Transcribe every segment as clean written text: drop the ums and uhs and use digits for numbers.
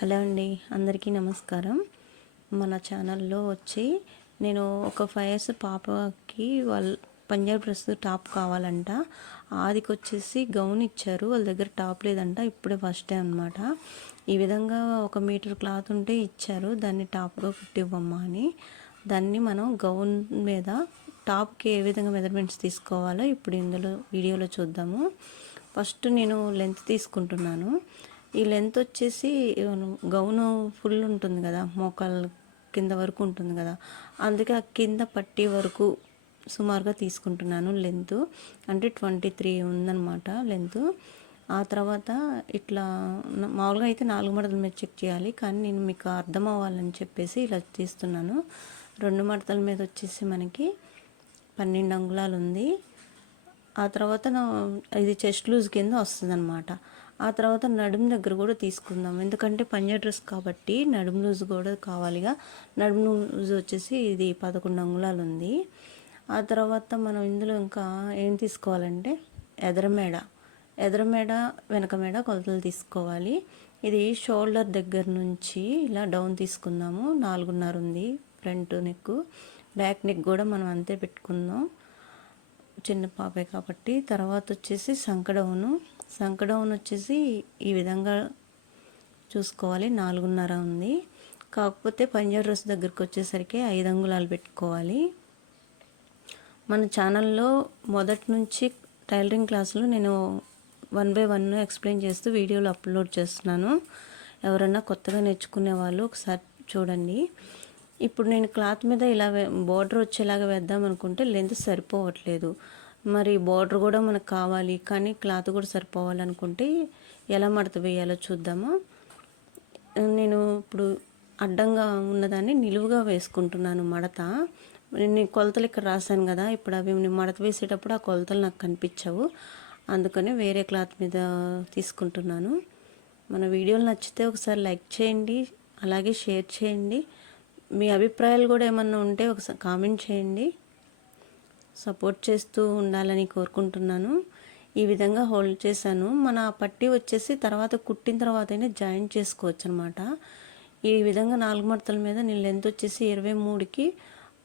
Hello అండి, అందరికీ నమస్కారం. మన ఛానల్లో వచ్చి నేను ఒక 5 years పాపకి పంజాబీ డ్రెస్ టాప్ కావాలంట. ఆదికి వచ్చేసి గౌన్ ఇచ్చారు, వాళ్ళ దగ్గర టాప్ లేదంట. ఇప్పుడే ఫస్ట్ టైం అనమాట. ఈ విధంగా 1 మీటర్ క్లాత్ ఉంటే ఇచ్చారు, దాన్ని టాప్గా కుట్టివ్వమ్మా అని. దాన్ని మనం గౌన్ మీద టాప్కి ఏ విధంగా మెజర్మెంట్స్ తీసుకోవాలో ఇప్పుడు వీడియోలో చూద్దాము. ఫస్ట్ నేను లెంత్ తీసుకుంటున్నాను. ఈ లెంత్ వచ్చేసి గౌను ఫుల్ ఉంటుంది కదా, మోకాళ్ళ కింద వరకు ఉంటుంది కదా, అందుకే ఆ కింద పట్టి వరకు సుమారుగా తీసుకుంటున్నాను లెంత్. అంటే 23 ఉందన్నమాట లెంత్. ఆ తర్వాత ఇట్లా మామూలుగా అయితే 4 మడతల మీద చెక్ చేయాలి, కానీ నేను మీకు అర్థం అవ్వాలని చెప్పేసి ఇలా తీస్తున్నాను. 2 మడతల మీద వచ్చేసి మనకి 12 అంగుళాలు ఉంది. ఆ తర్వాత ఇది చెస్ట్ లూజ్ కింద వస్తుంది అనమాట. ఆ తర్వాత నడుము దగ్గర కూడా తీసుకుందాం, ఎందుకంటే పంజాబీ డ్రెస్ కాబట్టి నడుము లూజ్ కూడా కావాలిగా. నడుము లూజ్ వచ్చేసి ఇది 11 అంగుళాలు ఉంది. ఆ తర్వాత మనం ఇందులో ఇంకా ఏం తీసుకోవాలంటే ఎదరమేడ వెనక మేడ కొలతలు తీసుకోవాలి. ఇది షోల్డర్ దగ్గర నుంచి ఇలా డౌన్ తీసుకుందాము. 4.5 ఉంది ఫ్రంట్ నెక్. బ్యాక్ నెక్ కూడా మనం అంతే పెట్టుకుందాం, చిన్న పాపే కాబట్టి. తర్వాత వచ్చేసి సంకడౌన్ వచ్చేసి ఈ విధంగా చూసుకోవాలి, 4.5 ఉంది. కాకపోతే పంజాబీ డ్రెస్ దగ్గరికి వచ్చేసరికి 5 అంగుళాలు పెట్టుకోవాలి. మన ఛానల్లో మొదటి నుంచి టైలరింగ్ క్లాసులు నేను 1 by 1 ఎక్స్ప్లెయిన్ చేస్తూ వీడియోలు అప్లోడ్ చేస్తున్నాను. ఎవరైనా కొత్తగా నేర్చుకునే వాళ్ళు ఒకసారి చూడండి. ఇప్పుడు నేను క్లాత్ మీద ఇలా బోర్డర్ వచ్చేలాగా వేద్దాం అనుకుంటే లెంత్ సరిపోవట్లేదు. మరి బోర్డర్ కూడా మనకు కావాలి, కానీ క్లాత్ కూడా సరిపోవాలనుకుంటే ఎలా మడత వేయాలో చూద్దాము. నేను ఇప్పుడు అడ్డంగా ఉన్నదాన్ని నిలువుగా వేసుకుంటున్నాను మడత. నేను కొలతలు ఇక్కడ రాశాను కదా, ఇప్పుడు అవి నేను మడత వేసేటప్పుడు ఆ కొలతలు నాకు కనిపించవు, అందుకని వేరే క్లాత్ మీద తీసుకుంటున్నాను. మన వీడియోలు నచ్చితే ఒకసారి లైక్ చేయండి, అలాగే షేర్ చేయండి. మీ అభిప్రాయాలు కూడా ఏమన్నా ఉంటే ఒకసారి కామెంట్ చేయండి. సపోర్ట్ చేస్తూ ఉండాలని కోరుకుంటున్నాను. ఈ విధంగా హోల్డ్ చేశాను. మన పట్టీ వచ్చేసి తర్వాత కుట్టిన తర్వాత అయినా జాయింట్ చేసుకోవచ్చు అనమాట. ఈ విధంగా 4 మడతల మీద నేను లెంత్ వచ్చేసి 23కి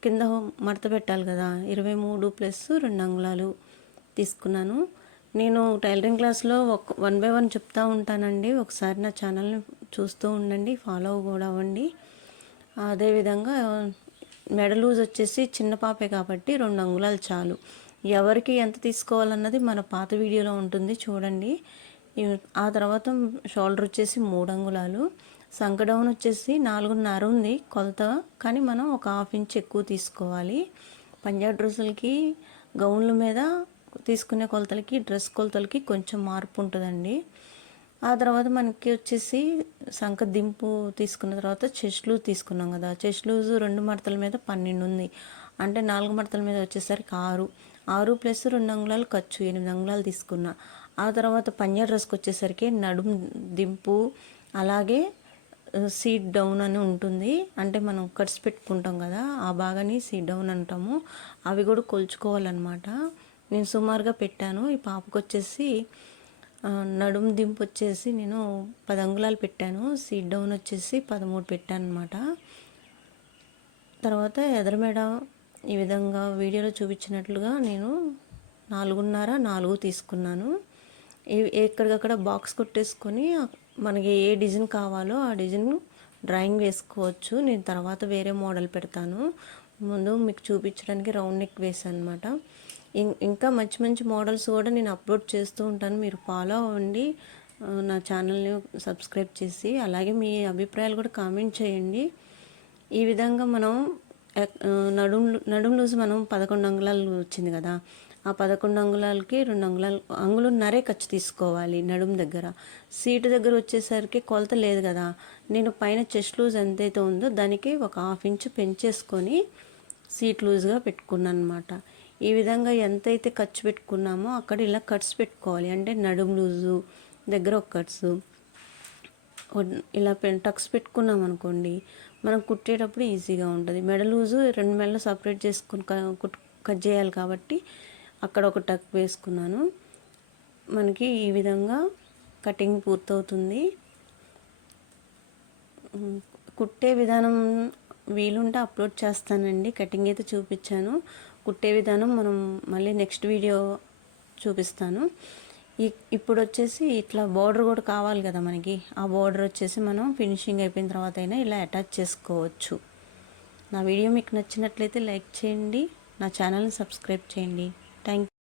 కింద మడత పెట్టాలి కదా, 23 + 2 అంగుళాలు తీసుకున్నాను. నేను టైలరింగ్ క్లాస్లో 1 by 1 చెప్తూ ఉంటానండి. ఒకసారి నా ఛానల్ని చూస్తూ ఉండండి, ఫాలో కూడా అవ్వండి. అదేవిధంగా మెడ లూజ్ వచ్చేసి చిన్న పాపే కాబట్టి 2 అంగుళాలు చాలు. ఎవరికి ఎంత తీసుకోవాలన్నది మన పాత వీడియోలో ఉంటుంది, చూడండి. ఆ తర్వాత షోల్డర్ వచ్చేసి 3 అంగుళాలు. సంకడౌన్ వచ్చేసి 4.5 ఉంది కొలత, కానీ మనం ఒక 1/2 ఇంచ్ ఎక్కువ తీసుకోవాలి. పంజాబీ డ్రెస్సులకి గౌన్ల మీద తీసుకునే కొలతలకి డ్రెస్ కొలతలకి కొంచెం మార్పు ఉంటుందండి. ఆ తర్వాత మనకి వచ్చేసి సంక దింపు తీసుకున్న తర్వాత చెస్ట్ లూజ్ తీసుకున్నాం కదా, చెస్ట్ లూజ్ 2 మడతల మీద 12 ఉంది. అంటే 4 మడతల మీద వచ్చేసరికి 6 + 2 అంగుళాలు ఖర్చు, 8 అంగుళాలు తీసుకున్నా. ఆ తర్వాత పంజాబీ డ్రెస్కి వచ్చేసరికి నడుము దింపు, అలాగే సీట్ డౌన్ అని ఉంటుంది, అంటే మనం కట్స్ పెట్టుకుంటాం కదా, ఆ భాగాన్ని సీట్ డౌన్ అంటాము. అవి కూడా కొలుచుకోవాలన్నమాట. నేను సుమారుగా పెట్టాను. ఈ పాపకు వచ్చేసి నడుము దింపు వచ్చేసి నేను 10 అంగుళాలు పెట్టాను, సీట్ డౌన్ వచ్చేసి 13 పెట్టాను అనమాట. తర్వాత ఎదరమేడ ఈ విధంగా వీడియోలో చూపించినట్లుగా నేను 4.5 తీసుకున్నాను. ఎక్కడికక్కడ బాక్స్ కొట్టేసుకొని మనకి ఏ డిజైన్ కావాలో ఆ డిజైన్ డ్రాయింగ్ వేసుకోవచ్చు. నేను తర్వాత వేరే మోడల్ పెడతాను, ముందు మీకు చూపించడానికి రౌండ్ నెక్ వేసాను అనమాట. ఇంకా మంచి మంచి మోడల్స్ కూడా నేను అప్లోడ్ చేస్తూ ఉంటాను, మీరు ఫాలో అవ్వండి. నా ఛానల్ని సబ్స్క్రైబ్ చేసి అలాగే మీ అభిప్రాయాలు కూడా కామెంట్ చేయండి. ఈ విధంగా మనం నడుము లూజ్ మనం 11 అంగుళాలు వచ్చింది కదా, ఆ 11 అంగుళాలకి 2 అంగుళన్నరే ఖర్చు తీసుకోవాలి నడుము దగ్గర. సీటు దగ్గర వచ్చేసరికి కొలత లేదు కదా, నేను పైన చెస్ట్ లూజ్ ఎంతైతే ఉందో దానికి ఒక 1/2 ఇంచ్ పెంచేసుకొని సీట్ లూజ్గా పెట్టుకున్నాను అనమాట. ఈ విధంగా ఎంతైతే ఖర్చు పెట్టుకున్నామో అక్కడ ఇలా కట్స్ పెట్టుకోవాలి. అంటే నడుము లూజు దగ్గర ఒక కట్స్, ఇలా టక్స్ పెట్టుకున్నాం అనుకోండి, మనం కుట్టేటప్పుడు ఈజీగా ఉంటుంది. మెడ లూజు 2 మెడలు సపరేట్ చేసుకుని కట్ చేయాలి కాబట్టి అక్కడ ఒక టక్ వేసుకున్నాను. మనకి ఈ విధంగా కటింగ్ పూర్తవుతుంది. కుట్టే విధానం వీలుంటే అప్లోడ్ చేస్తానండి. కటింగ్ అయితే చూపించాను. కుట్టే విధానం మనం మళ్ళీ నెక్స్ట్ వీడియో చూపిస్తాను. ఇప్పుడు వచ్చేసి ఇట్లా బోర్డర్ కూడా కావాలి కదా మనకి. ఆ బోర్డర్ వచ్చేసి మనం ఫినిషింగ్ అయిపోయిన తర్వాత అయినా ఇలా అటాచ్ చేసుకోవచ్చు. నా వీడియో మీకు నచ్చినట్లయితే లైక్ చేయండి, నా ఛానల్ని సబ్స్క్రైబ్ చేయండి. థ్యాంక్